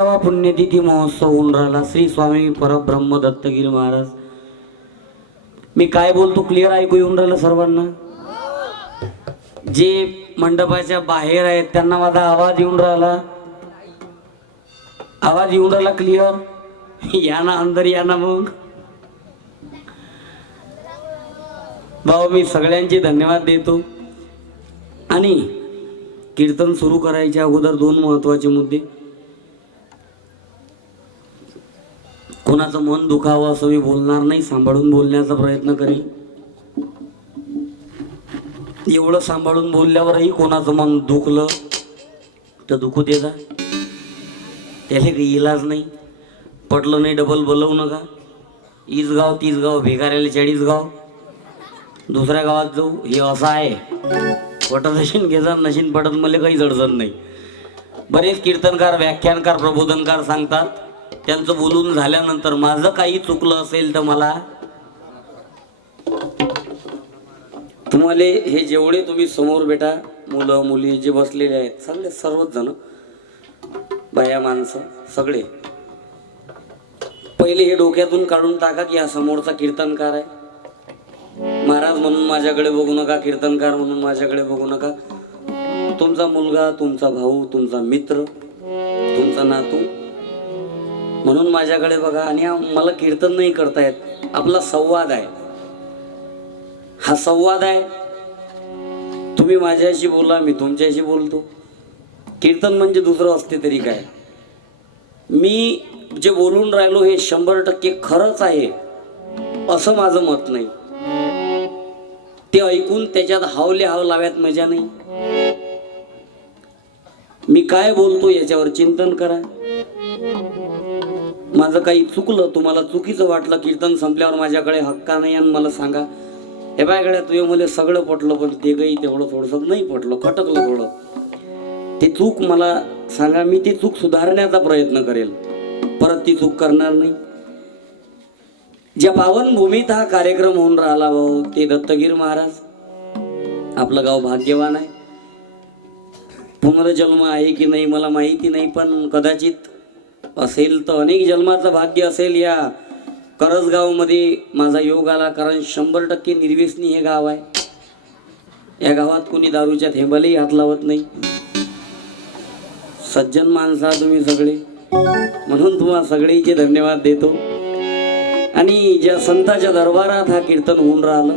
बारावा पुण्यतिथी महोत्सव होऊन राहिला श्री स्वामी परब्रह्म दत्तगिरी महाराज. मी काय बोलतो क्लिअर ऐकू येऊन राहिलं सर्वांना? जे मंडपाच्या बाहेर आहेत त्यांना माझा आवाज येऊन राहिला. आवाज येऊन राहिला क्लिअर या ना अंदर या ना मग. भाऊ मी सगळ्यांचे धन्यवाद देतो. आणि कीर्तन सुरू करायच्या अगोदर दोन महत्त्वाचे मुद्दे. कोणाचं मन दुखावं असं मी बोलणार नाही सांभाळून बोलण्याचा प्रयत्न करीन. एवढं सांभाळून बोलल्यावरही कोणाचं मन दुखलं तर दुखू दे जा. त्याला काही इलाज नाही. पटलं नाही डबल बोलवू नका. ईज गाव तीच गाव भिकाऱ्याला चाळीस गाव. दुसऱ्या गावात जाऊ हे असं आहे. पटत असेन घेजा नशीन पटत मला काहीच अडचण नाही. बरेच कीर्तनकार व्याख्यानकार प्रबोधनकार सांगतात त्यांचं बोलून झाल्यानंतर माझं काही चुकलं असेल तर मला तुम्हाला हे जेवढे तुम्ही समोर बेटा मुलं मुली जे बसलेले आहेत सगळे सर्वच जण बाया माणसं सगळे. पहिले हे डोक्यातून काढून टाका की हा समोरचा कीर्तनकार आहे. महाराज म्हणून माझ्याकडे बघू नका कीर्तनकार म्हणून माझ्याकडे बघू नका. तुमचा मुलगा तुमचा भाऊ तुमचा मित्र तुमचा नातू म्हणून माझ्याकडे बघा आणि मला कीर्तन नाही करता येत आपला संवाद आहे. हा संवाद आहे. तुम्ही माझ्याशी बोला मी तुमच्याशी बोलतो. कीर्तन म्हणजे दुसरं असते तरी काय? मी जे बोलून राहिलो हे शंभर टक्के खरंच आहे असं माझं मत नाही. ते ऐकून त्याच्यात हावले हाव लाव्यात मजा नाही. मी काय बोलतो याच्यावर चिंतन करा. माझं काही चुकलं तुम्हाला चुकीचं वाटलं कीर्तन संपल्यावर माझ्याकडे हक्का नाही आणि मला सांगा हे बायकडे तुझे मला सगळं पटलं पण ते काही तेवढं थोडंसं नाही पटलं खटकलं थोडं. ते चूक मला सांगा मी ती चूक सुधारण्याचा प्रयत्न करेल. परत ती चूक करणार नाही. ज्या पावनभूमीत हा कार्यक्रम होऊन राहिला भाऊ ते दत्तगीर महाराज. आपलं गाव भाग्यवान आहे. पुनर्जन्म आहे की नाही मला माहिती नाही पण कदाचित असेल तर अनेक जन्माचं भाग्य असेल या करजगावमध्ये. माझा योग आला कारण शंभर टक्के निर्व्यसनी हे गाव आहे. या गावात कोणी दारूच्या थेंबालाही हात लावत नाही. सज्जन माणसा तुम्ही सगळे. म्हणून तुम्हाला सगळेचे धन्यवाद देतो. आणि ज्या संताच्या दरबारात हा कीर्तन होऊन राहिलं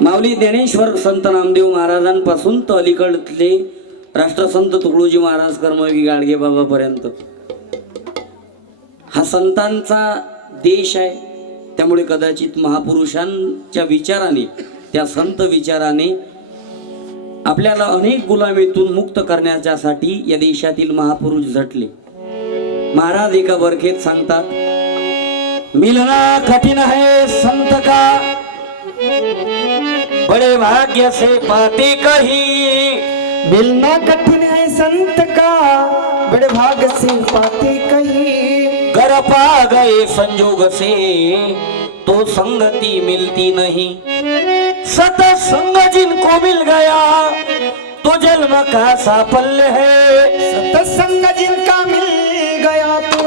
माऊली ज्ञानेश्वर संत नामदेव महाराजांपासून तर अलीकडले राष्ट्रसंत तुकडोजी महाराज कर्मवी गाडगे बाबापर्यंत. हा संतांचा देश आहे. त्यामुळे कदाचित महापुरुषांच्या विचाराने त्या संत विचाराने आपल्याला अनेक गुलामीतून मुक्त करण्याच्यासाठी या देशातील महापुरुष झटले. महाराज एका बरखेत सांगतात मिलना कठीण आहे संत का बड़े भाग्य से पाते कही मिलना कठिन है संत का। बड़े भाग से पाते कहीं। घर पा गए संजोग से तो संगति मिलती नहीं। सत संग जिनको मिल गया तो जन्म का साफल्य है। सत्संग जिनका मिल गया तो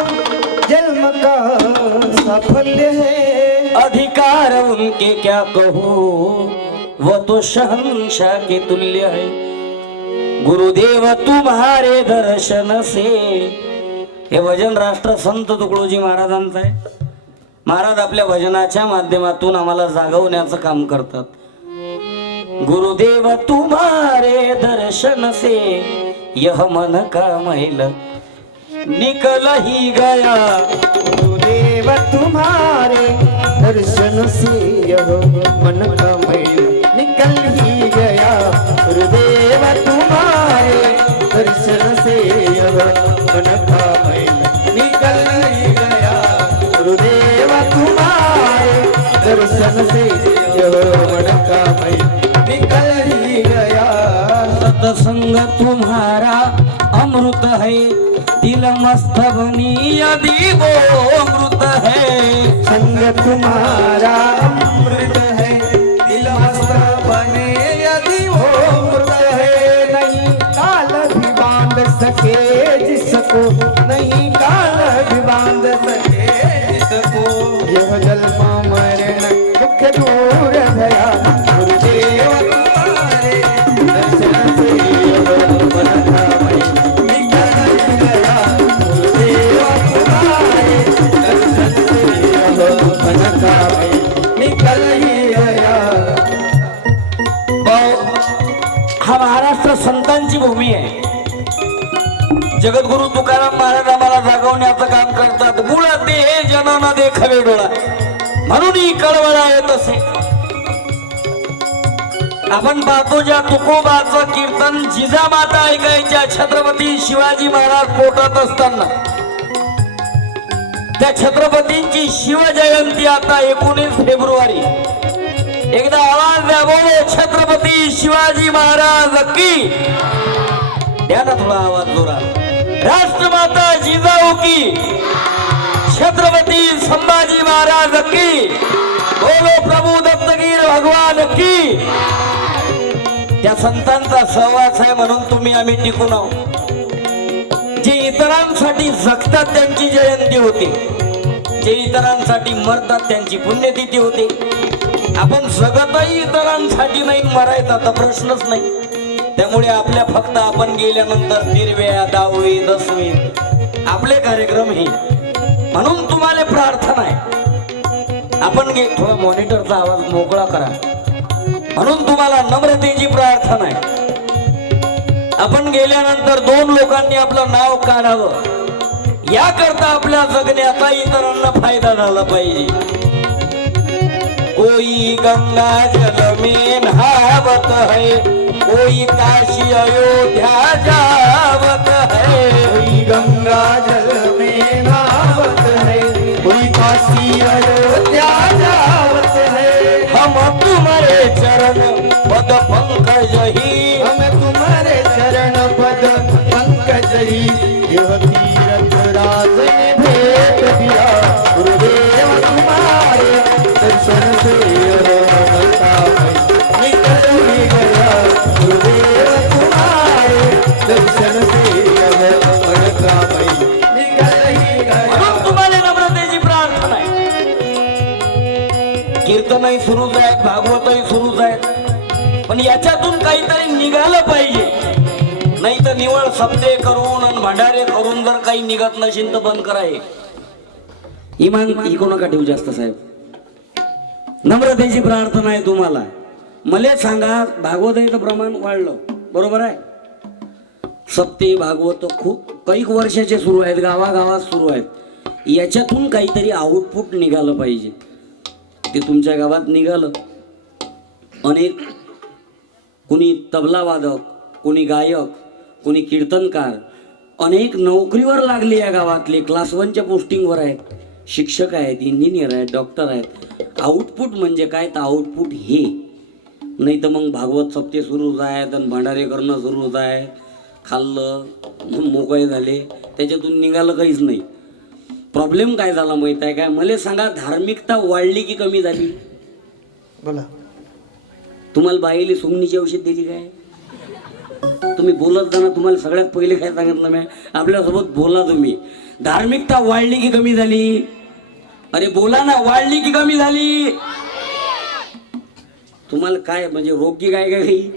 जन्म का साफल्य है। अधिकार उनके क्या कहो वो तो शहंशाह के तुल्य है। गुरुदेव तुम्हारे दर्शन से. हे भजन राष्ट्र संत तुकडोजी महाराजांचं आहे. महाराज आपल्या भजनाच्या माध्यमातून आम्हाला जागवण्याचं काम करतात. गुरुदेव तुम्हारे दर्शन से. यह मन का मैल निकल ही गया. गुरुदेव तुम्हारे दर्शन से. यह मन का मैल निकल ही गया. गुरुदेव रंग तुम्हारा अमृत है। दिल मस्त बनी यदि वो अमृत है। संग तुम्हारा अमृत है। दिल मस्त बने यदि वो अमृत है। नहीं काल भी बांध सके जिसको नहीं काल भी बांध सके जिसको। यह जल मैं खवे डोळा. म्हणून ही कळवळा येत असे आपण पाहतो ज्या तुकोबाचं कीर्तन जिजामाता ऐकायच्या छत्रपती शिवाजी महाराज पोटात असताना. त्या छत्रपतींची शिवजयंती आता एकोणीस फेब्रुवारी. एकदा आवाज द्या बोलो छत्रपती शिवाजी महाराज की. द्या ना थोडा आवाज जोरा राष्ट्रमाता जिजाऊ की. संभाजी महाराज की। बोलो प्रभू दत्तगीर भगवान की। त्या संतांचा सहवास आहे म्हणून तुम्ही आम्ही टिकून आहोत. जे इतरांसाठी जगतात त्यांची जयंती होती. जे इतरांसाठी मरतात त्यांची पुण्यतिथी होते. आपण जगतही इतरांसाठी नाही मरायचा तर प्रश्नच नाही. त्यामुळे आपल्या फक्त आपण गेल्यानंतर तिरव्या दहावी दसवी आपले कार्यक्रम हे म्हणून तुम्हाला प्रार्थना आहे. आपण घे थोडा मॉनिटरचा आवाज मोकळा करा. म्हणून तुम्हाला नम्रतेची प्रार्थना आहे. आपण गेल्यानंतर दोन लोकांनी आपलं नाव काढावं. याकरता आपल्या जगण्याचा इतरांना फायदा झाला पाहिजे. कोई गंगा जल में नहावत है कोई काशी अयोध्या जावत है. कोई गंगा जल में काशी अयोध्या जावत है। हम तुम्हारे चरण पद पंकज ही काहीतरी निघालं पाहिजे. नाही तर निवळ सप्ते करून आणि भंडारे करून जर काही निघत नसेल तर बंद कराय इमान इको नका ठेवू जास्त साहेब? नम्रतेची प्रार्थना आहे तुम्हाला. मला सांगा भागवताचं प्रमाण वाढलं. बरोबर आहे? सप्ते भागवत खूप कैक वर्षाचे सुरू आहेत गावागावात सुरू आहेत. याच्यातून काहीतरी आउटपुट निघालं पाहिजे. ते तुमच्या गावात निघालं. अनेक कुणी तबला वादक कुणी गायक कुणी कीर्तनकार. अनेक नोकरीवर लागले या गावातले. क्लास वनच्या पोस्टिंगवर आहेत. शिक्षक आहेत इंजिनियर आहेत डॉक्टर आहेत. आउटपुट म्हणजे काय? तर आउटपुट हे. नाही तर मग भागवत सप्ते सुरूच आहेत आणि भंडारे करणं सुरूच आहे खाल्लं मोकळे झाले. त्याच्यातून निघालं काहीच नाही. प्रॉब्लेम काय झाला माहीत आहे काय मला सांगा धार्मिकता वाढली की कमी झाली? बोला. तुम्हाला बाईली सुमनीची औषध दिली काय? तुम्ही बोलत जाणार तुम्हाला सगळ्यात पहिले काय सांगितलं मी? आपल्यासोबत बोला तुम्ही. धार्मिकता वाढली की कमी झाली? अरे बोला ना वाढली की कमी झाली? तुम्हाला काय म्हणजे रोगी काय काय काही?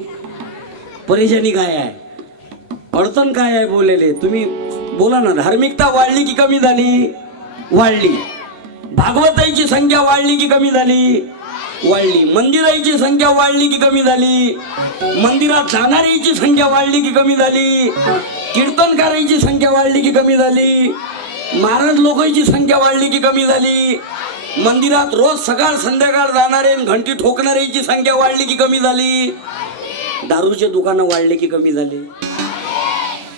परेशानी काय आहे. अडचण काय आहे बोलेले तुम्ही बोला ना धार्मिकता वाढली की कमी झाली? वाढली. भागवताईची संख्या वाढली की कमी झाली? वाढली. मंदिराची संख्या वाढली की कमी झाली. मंदिरात जाणाऱ्याची संख्या वाढली की कमी झाली. कीर्तनकारांची संख्या वाढली की कमी झाली. महाराज लोकांची संख्या वाढली की कमी झाली. मंदिरात रोज सकाळ संध्याकाळ जाणारे आणि घंटी ठोकणाऱ्याची संख्या वाढली की कमी झाली. दारूचे दुकानं वाढले की कमी झाले.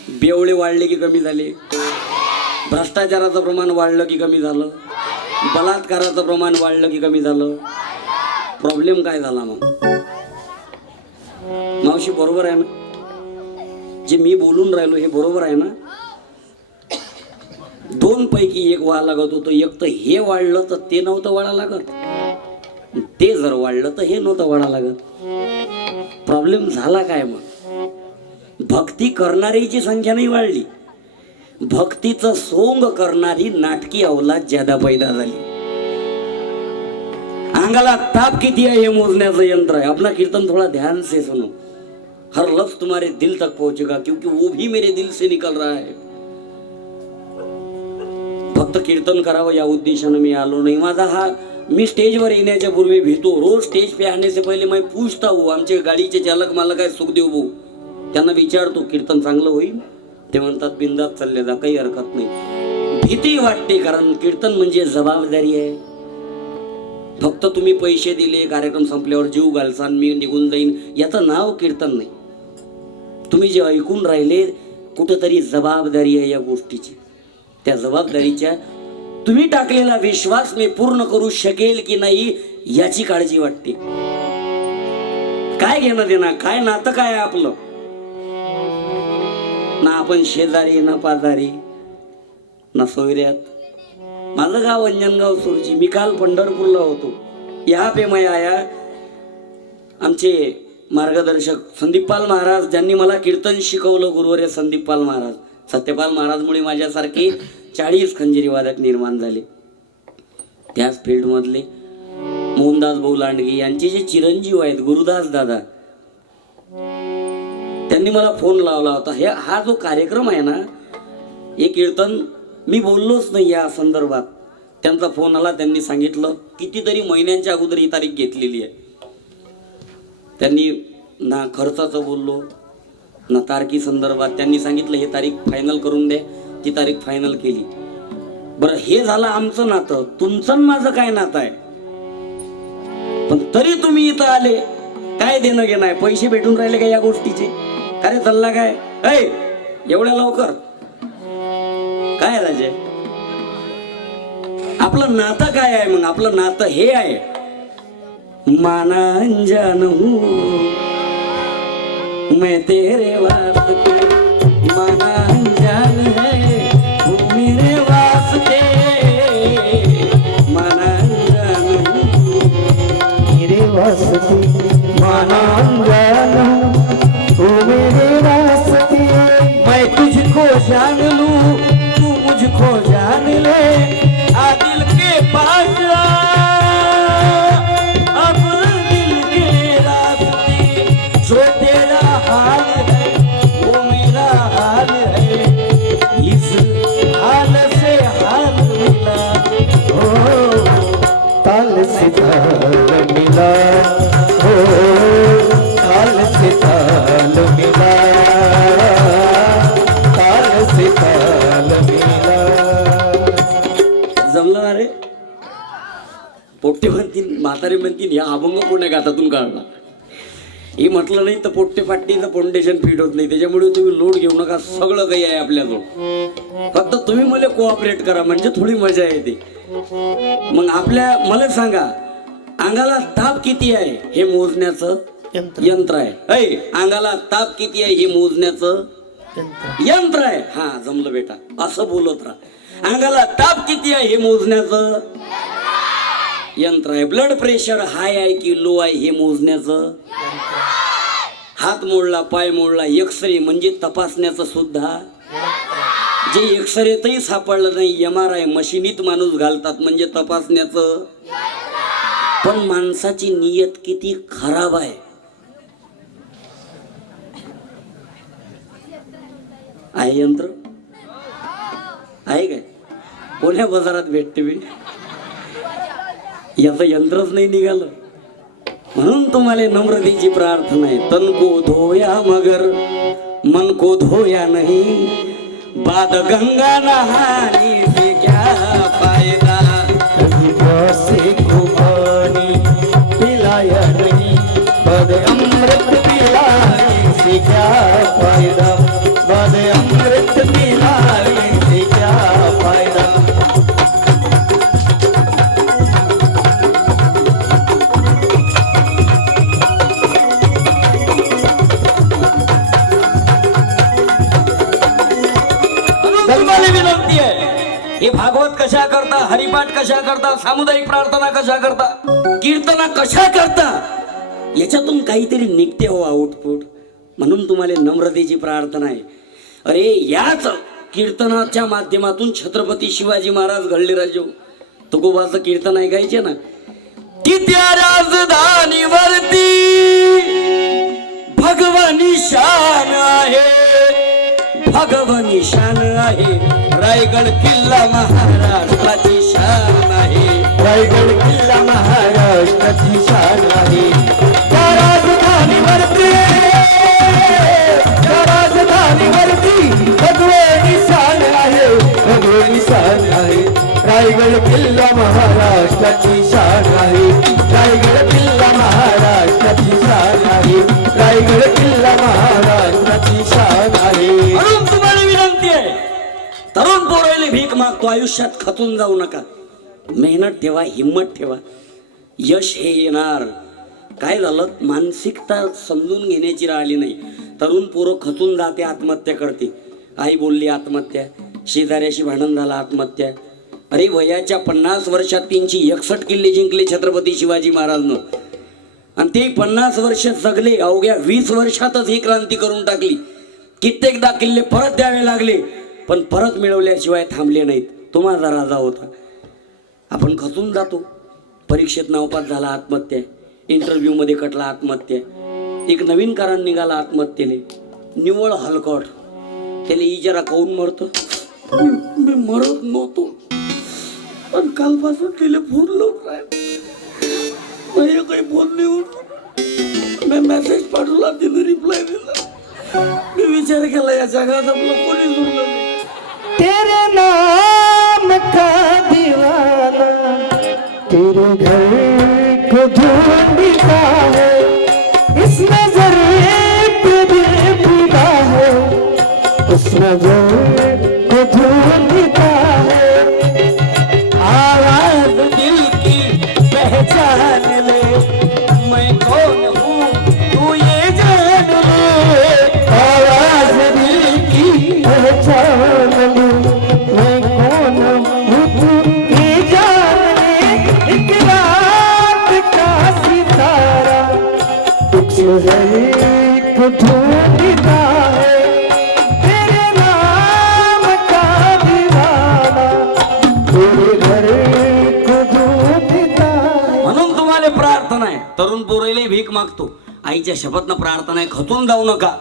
बेवळे वाढले की कमी झाले. भ्रष्टाचाराचं प्रमाण वाढलं की कमी झालं. बलात्काराचं प्रमाण वाढलं की कमी झालं. प्रॉब्लेम काय झाला मग? मावशी बरोबर आहे ना? जे मी बोलून राहिलो हे बरोबर आहे ना? दोन पैकी एक व्हायला लागत होतं एक तर हे वाढलं तर ते नव्हतं वाढा लागत. ते जर वाढलं तर हे नव्हतं वाढा लागत. प्रॉब्लेम झाला काय मग? भक्ती करणारीची संख्या नाही वाढली. भक्तीचं सोंग करणारी नाटकी अवलाद ज्यादा पैदा झाली. अंगाला ताप किती आहे हे मोजण्याचं यंत्र आहे? अपना कीर्तन थोड़ा ध्यान से सुनो. हर लफ्ज तुम्हारे दिल तक पहुंचेगा क्योंकि वो भी मेरे दिल से निकल रहा है. फक्त कीर्तन करावं या उद्देशानं मी आलो नाही. माझा हा मी स्टेजवर येण्याच्या पूर्वी भीतो. रोज स्टेज पे आने से पहिले मी पूछता हो आमचे गाडीचे चालक मला काय सुखदेव भाऊ? त्यांना विचारतो कीर्तन चांगलं होईल? ते म्हणतात बिंदात चालले जा काही हरकत नाही. भीती वाटते कारण कीर्तन म्हणजे जबाबदारी आहे. फक्त तुम्ही पैसे दिले कार्यक्रम संपल्यावर जीव घालसान मी निघून जाईन याचं नाव कीर्तन नाही. तुम्ही जे ऐकून राहिले कुठंतरी जबाबदारी आहे या गोष्टीची. त्या जबाबदारीच्या तुम्ही टाकलेला विश्वास मी पूर्ण करू शकेल की नाही याची काळजी वाटते. काय घेणं देणं काय नातं काय आपलं? ना आपण शेजारी ना पाजारी ना सोयऱ्यात माझं गाव अंजनगाव सुरजी. मी काल पंढरपूरला होतो. या पे आया आमचे मार्गदर्शक संदीपपाल महाराज ज्यांनी मला कीर्तन शिकवलं गुरुवर्य संदीपपाल महाराज. सत्यपाल महाराजमुळे माझ्यासारखे चाळीस खंजिरी वादक निर्माण झाले. त्याच फील्डमधले मोहनदास भाऊ लांडगे यांचे जे चिरंजीव आहेत गुरुदास दादा त्यांनी मला फोन लावला होता. हे हा जो कार्यक्रम आहे ना हे कीर्तन मी बोललोच नाही या संदर्भात. त्यांचा फोन आला त्यांनी सांगितलं कितीतरी महिन्यांच्या अगोदर ही तारीख घेतलेली आहे. त्यांनी ना खर्चाचं बोललो ना तारखी संदर्भात. त्यांनी सांगितलं हे तारीख फायनल करून दे. ती तारीख फायनल केली. बरं हे झालं आमचं नातं. तुमचं माझं काय नातं आहे? पण तरी तुम्ही इथं आले. काय देणं घेणं आहे? पैसे भेटून राहिले का या गोष्टीचे? अरे चालला काय? ऐ एवढ्या लवकर? काय राजे? आपलं नातं काय आहे मग आपलं नातं हे आहे. मानांजन हूँ. मैं तेरे वास्ते मानांजन है। तू मेरे वास्ते मानांजन हूँ। मेरे वास्ते मानांगन तू मेरे वास्ते मैं तुझको जान म्हातारे म्हणतील या अभंग पुण्या गातातून काढला? हे म्हटलं नाही तर पोट्टे फाटणीचं फाउंडेशन फिट होत नाही. त्याच्यामुळे तुम्ही लोड घेऊ नका. सगळं काही आहे आपल्याजवळ. फक्त तुम्ही मला कोऑपरेट करा. म्हणजे थोडी मजा येते. मग आपल्या मला सांगा अंगाला ताप किती आहे हे मोजण्याचं? यंत्र. आहे. ऐ अंगाला ताप किती आहे हे मोजण्याचं? यंत्र. यंत्र आहे. हा जमलं बेटा. असं बोलत राहा. अंगाला ताप किती आहे हे मोजण्याचं? यंत्र आहे. ब्लड प्रेशर हाय आहे की लो आहे हे मोजण्याचं? हात मोडला पाय मोडला एक्सरे म्हणजे तपासण्याचं सुद्धा. जे एक्सरेतही सापडलं नाही एम आर आय मशिनीत माणूस घालतात म्हणजे तपासण्याचं. पण माणसाची नियत किती खराब आहे. आहे यंत्र? आहे काय? कोण्या बाजारात भेटते मी? याचं यंत्रच नाही निघालं. म्हणून तुम्हाला नम्रतेची प्रार्थना आहे. तन को धोया मगर मन को धोया नाही. बाद गंगा नहाने से क्या फायदा? से खुबानी पिलाया नहीं. बद अमृत पिलाने से क्या फायदा? हरिपाठ कशा करता? सामुदायिक प्रार्थना कशा करता? कीर्तना कशा करता? याच्यातून काहीतरी निघते हो आउटपुट म्हणून तुम्हाला नम्रतेची प्रार्थना आहे. अरे याच कीर्तनाच्या माध्यमातून छत्रपती शिवाजी महाराज घडले राजे तुकोबाचं कीर्तन ऐकायचे ना? की त्या राजधानीवरती भगवानी शान आहे. भगवानी शान आहे. रायगड किल्ला महाराष्ट्राची. शान रायगड किल्ला महाराष्ट्राची शान आहे त्या राजधानीवरती त्या राजधानीवरती भगवे शान आहे. भगवे शान आहे. रायगड किल्ला महाराष्ट्राची शान आहे. पोरायले आयुष्यात खचून जाऊ नका. मेहनत ठेवा हिंमत ठेवा. यश हे येणार. काय झालं? मानसिकता समजून घेण्याची राहिली नाही. तरुण पोरं खचून जाते आत्महत्या करते. आई बोलली आत्महत्या. शेजाऱ्याशी भांडण झालं आत्महत्या. अरे वयाच्या पन्नास वर्षात तीनशे एकसष्ट किल्ले जिंकले छत्रपती शिवाजी महाराजनं. आणि ते पन्नास वर्ष जगले अवघ्या वीस वर्षातच ही क्रांती करून टाकली. कित्येकदा किल्ले परत द्यावे लागले. पण परत मिळवल्याशिवाय थांबले नाहीत. तो माझा राजा होता. आपण खचून जातो. परीक्षेत नावपास झाला आत्महत्या. इंटरव्ह्यूमध्ये कटला आत्महत्या. एक नवीन कारण निघाला आत्महत्येले निव्वळ हलकट. त्याला इजारा काऊन मरतो. मी- मरत नव्हतो. पण कालपासून तिला फोन लावून राहिला. काही फोन नाही होत. मी मेसेज पाठवला तिने रिप्लाय दिला. मी विचार केला या जगात आपलं कोणी जुळलं तेरे नाम का दीवाना तेरे घर को ढूंढता है, इस नज़र पे दिल है, उस नज़र को ढूंढता है। आवाज़ दिल की पहचान ले। तरुण पोरेले भीक मागतो. आईच्या शपथनं प्रार्थना आहे खचून जाऊ नका.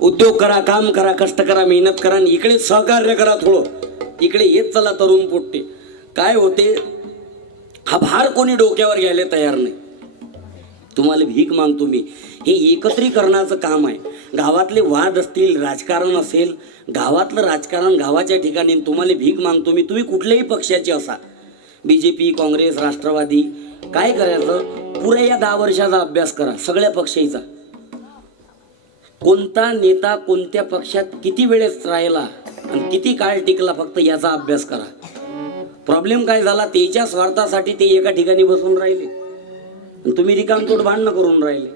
उद्योग करा काम करा कष्ट करा मेहनत करा आणि इकडे सहकार्य करा थोडं. इकडे येत चला तरुण पोट्टे. काय होते? हा भार कोणी डोक्यावर घ्यायला तयार नाही. तुम्हाला भीक मागतो मी. हे एकत्रीकरणाचं काम आहे. गावातले वाद असतील राजकारण असेल गावातलं राजकारण गावाच्या ठिकाणी तुम्हाला भीक मागतो मी तुम्ही कुठल्याही पक्षाचे असा. B J P Congress Rashtrawadi काय करायचं? पुऱ्या या दहा वर्षाचा अभ्यास करा सगळ्या पक्षाचा. कोणता नेता कोणत्या पक्षात किती वेळेस राहिला आणि किती काळ टिकला फक्त याचा अभ्यास करा. प्रॉब्लेम काय झाला? त्याच्या स्वार्थासाठी ते एका ठिकाणी बसून राहिले. आणि तुम्ही रिकामतोड भांडणं करून राहिले.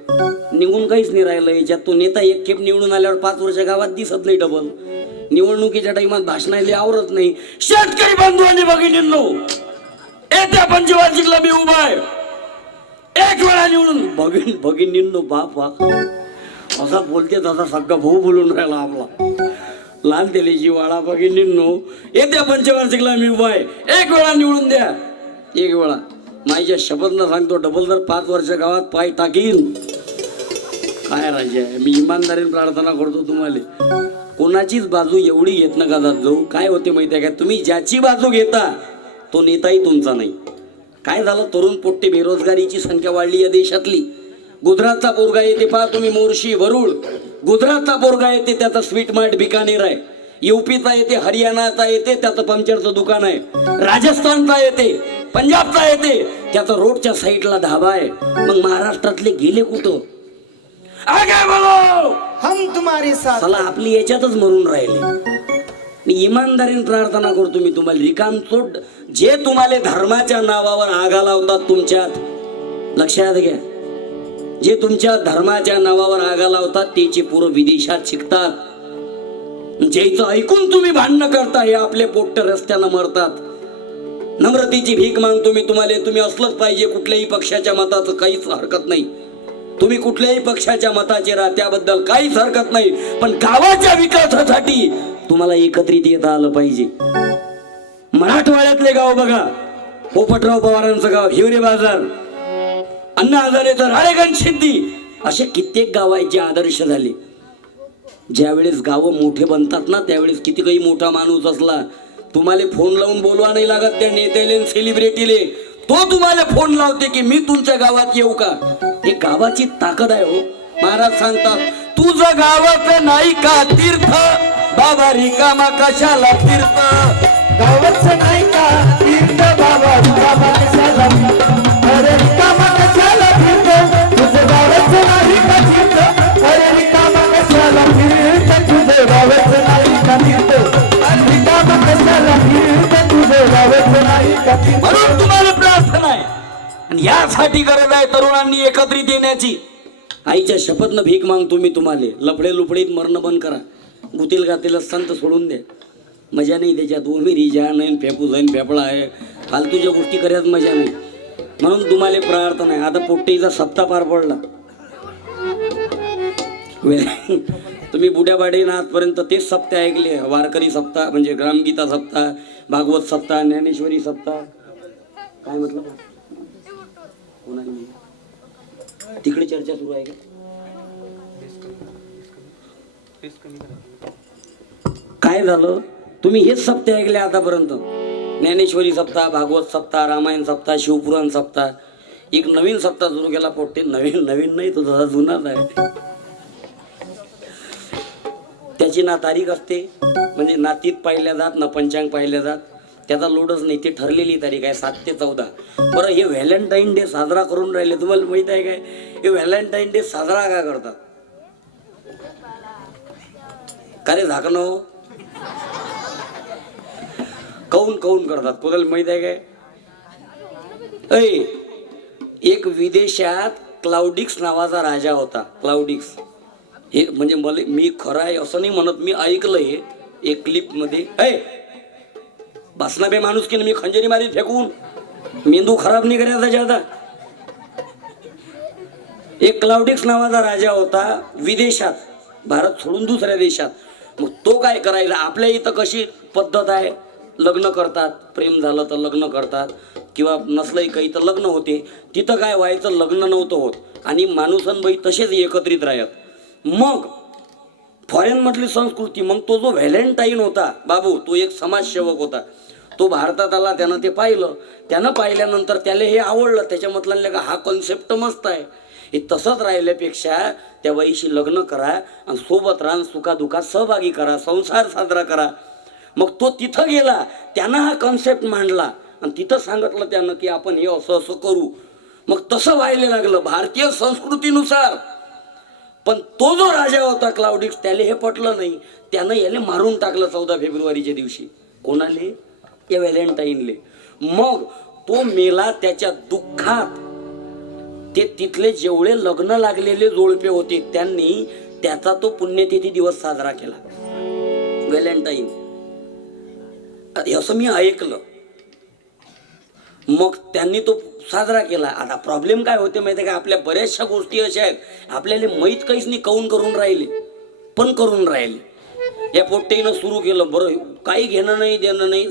निघून काहीच नाही राहिलं याच्यात. तो नेता एक खेप निवडून आल्यावर पाच वर्ष गावात दिसत नाही डबल निवडणुकीच्या टाइमात भाषणाला आवरत नाही. शेतकरी बंधू आणि भगिनींनो येत्या पंचवार्षिकला मी उभा आहे. एक वेळा निवडून भगिन भगिनींनो बाप वा असा बोलते तसा सगळा भाऊ बोलून राहिला आपला. लाल तेलीची वाळा भगिनींनो येत्या पंचवार्षिकला मी उभा आहे. एक वेळा निवडून द्या. एक वेळा. माझ्या शब्दनं सांगतो डबल जर पाच वर्ष गावात पाय टाकीन. काय राजा आहे? मी इमानदारीने प्रार्थना करतो तुम्हाला. कोणाचीच बाजू एवढी घेत नका जात जाऊ. काय होते माहिती आहे का? तुम्ही ज्याची बाजू घेता तो नेताही तुमचा नाही. काय झालं? तरुण पोट्टे बेरोजगारीची संख्या वाढली या देशातली. गुजरातचा पोरगा येते पहा तुम्ही मोर्शी वरुळ गुजरातचा पोरगा येते त्याचा स्वीट मार्ट बिकानेर आहे. युपीचा येते हरियाणाचा येते त्याचं पंक्चरचं दुकान आहे. राजस्थानचा येते पंजाबचा येते त्याचं रोडच्या साईडला धाबा आहे. मग महाराष्ट्रातले गेले कुठं? आगे बोलो? हम तुम्हारे साथ चला आपली याच्यातच मरून राहिले. मी इमानदारीने प्रार्थना करतो मी तुम्हाला रिकाम चोट जे तुम्हाला धर्माच्या नावावर आगा लावतात तुमच्यात लक्षात घ्या. जे तुमच्या धर्माच्या नावावर आगा लावतात त्याचे पूर्व विदेशात शिकतात. ज्याचं ऐकून तुम्ही भांडणं करता हे आपले पोट्ट रस्त्यानं मरतात. नम्रतेची भीक मागतो मी तुम्हाला. तुम्ही असलंच पाहिजे कुठल्याही पक्षाच्या मताचं काहीच हरकत नाही. तुम्ही कुठल्याही पक्षाच्या मताचे राहा त्याबद्दल काहीच हरकत नाही. पण गावाच्या विकासासाठी तुम्हाला एकत्रित येता आलं पाहिजे. मराठवाड्यातले गाव बघा. पोपटराव पवारांचं गाव हिवरे बाजार. अण्णा हजारेचं राळेगण सिद्धी असे कित्येक गाव आहेत जे आदर्श झाले. ज्यावेळेस गावं मोठे बनतात ना त्यावेळेस किती काही मोठा माणूस असला तुम्हाला फोन लावून बोलवा नाही लागत त्या नेत्याले सेलिब्रिटीले तो तुम्हाला फोन लावते की मी तुमच्या गावात येऊ का? हे गावाची ताकद आहे हो. महाराज सांगतात तुझं गावाचं नाही का तीर्थ? बाबा रिकामा कशाला तीर्थ? गावाचं नाही का म्हणून तुम्हाला प्रार्थना आहे. आणि यासाठी गरज आहे तरुणांनी एकत्रित येण्याची. आईच्या शपथनं भीक मागतो मी तुम्हाला. लफडे लुफडीत मरणं बंद करा. गुतील गातील संत सोडून द्या. मजा नाही त्याच्यात. ओमिरी जा नाही फेपू जाईन फेपळा आहे. फालतूच्या गोष्टी करायच मजा नाही. म्हणून तुम्हाला प्रार्थना आहे. आता पोट्टीचा सप्ताह पार पडला. वे- तुम्ही बुड्याबाडीन ना आजपर्यंत तेच सप्ताह ऐकले. वारकरी सप्ताह म्हणजे ग्रामगीता सप्ताह भागवत सप्ताह ज्ञानेश्वरी सप्ताह काय म्हटलं कोणाला तिकडे चर्चा सुरू आहे का? काय झालं? तुम्ही हेच सप्ताह ऐकले आतापर्यंत. ज्ञानेश्वरी सप्ताह भागवत सप्ताह रामायण सप्ताह शिवपुराण सप्ताह एक नवीन सप्ताह सुरू केला पोट्टे. नवीन नवीन नाही तो जसा जुनाच आहे. त्यांची ना तारीख असते म्हणजे नातीत पाहिल्या जात ना पंचांग पाहिल्या जात. त्याचा लोडच नाही ती ठरलेली तारीख आहे सात ते चौदा. बरं हे व्हॅलेंटाईन डे साजरा करून राहिले तुम्हाला माहीत आहे काय? हे व्हॅलेंटाईन डे साजरा का करतात? का रे झाकण हो? कौन कौन करतात? कोणाला माहीत आहे काय? ऐ एक विदेशात क्लाउडिक्स नावाचा राजा होता क्लाउडिक्स. हे म्हणजे मला मी खरं आहे असं नाही म्हणत मी ऐकलं हे एक क्लिपमध्ये ऐ! बसना बे माणूस की मी खंजरी मारी फेकून. मेंदू खराब नाही करायचा ज्यादा. एक क्लाउडिक्स नावाचा राजा होता विदेशात. भारत सोडून दुसऱ्या देशात. मग तो काय करायला? आपल्या इथं कशी पद्धत आहे? लग्न करतात. प्रेम झालं तर लग्न करतात. किंवा नसलंही काही तर लग्न होते. तिथं काय व्हायचं? लग्न नव्हतं होत. आणि माणूस आणि बाई तसेच एकत्रित राहत. मग फॉरेनमधली संस्कृती मग तो जो व्हॅलेंटाईन होता बाबू तो एक समाजसेवक होता. तो भारतात आला त्यानं ते पाहिलं. त्यानं पाहिल्यानंतर त्याला हे आवडलं. त्याच्यामधलं का हा कॉन्सेप्ट मस्त आहे. हे तसंच राहिल्यापेक्षा त्या बाईशी लग्न करा आणि सोबत राहा सुखादुखा सुखादुखात सहभागी करा संसार साजरा करा. मग तो तिथं गेला. त्यानं हा कॉन्सेप्ट मांडला आणि तिथं सांगितलं त्यानं की आपण हे असं असं करू. मग तसं व्हायला लागलं. भारतीय संस्कृतीनुसार पण तो जो राजा होता क्लाउडिक्स त्याला हे पटलं नाही. त्यानं याले मारून टाकलं चौदा फेब्रुवारीच्या दिवशी. कोणाले? या व्हॅलेंटाईनले. मग तो मेला त्याच्या दुःखात. ते तिथले जेवढे लग्न लागलेले जोडपे होते त्यांनी त्याचा तो पुण्यतिथी दिवस साजरा केला. व्हॅलेंटाईन. असं मी ऐकलं. मग त्यांनी तो साजरा केला. आता प्रॉब्लेम काय होते माहिती आहे का? आपल्या बऱ्याचशा गोष्टी अशा आहेत. आपल्याला माहीत काहीच नाही काऊन करून राहिले. पण करून राहिले. या पोट्टेनं सुरू केलं. बरं काही घेणं नाही देणं नाही.